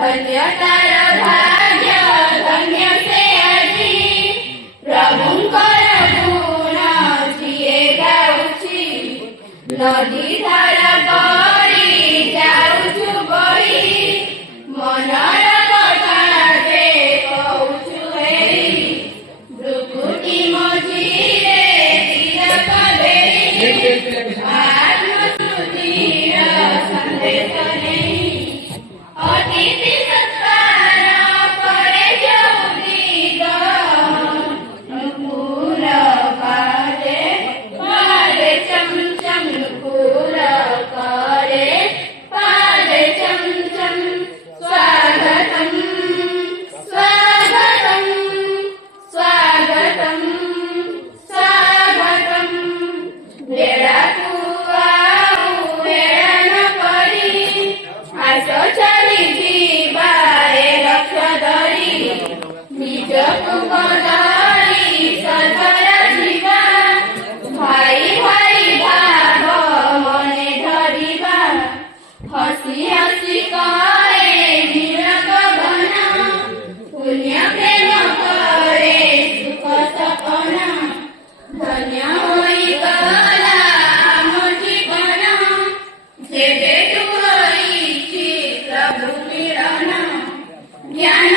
धन्य तार भाग्य धन्य से आजी प्रभुंकर गुण जिए गाउछि नदी धार पड़ी जाउछु बही मनर कथाटे कहूछु हेई भ्रुकुटी मझिरे तिलक देई आत्मस्तुतिर संदेश नेई अतिथि सत्कार करे जौदिग नुपुर पादे पादे चमचम नुपुर करे पादे चमचम स्वागतम स्वागतम स्वागतम स्वागतम वेळा कुवाऊ वेळा न पडी आसो चली जीवाए लक्ष धरी निजकु बदली सधर जीवा भाई भाई भाव मने धरिबा हसी हसी करे नीरग बना पुण्य प्रेम करे सुख सपना धन्य होई गला आम जीवन जेबे तू होईछि प्रभु मिलन ज्ञान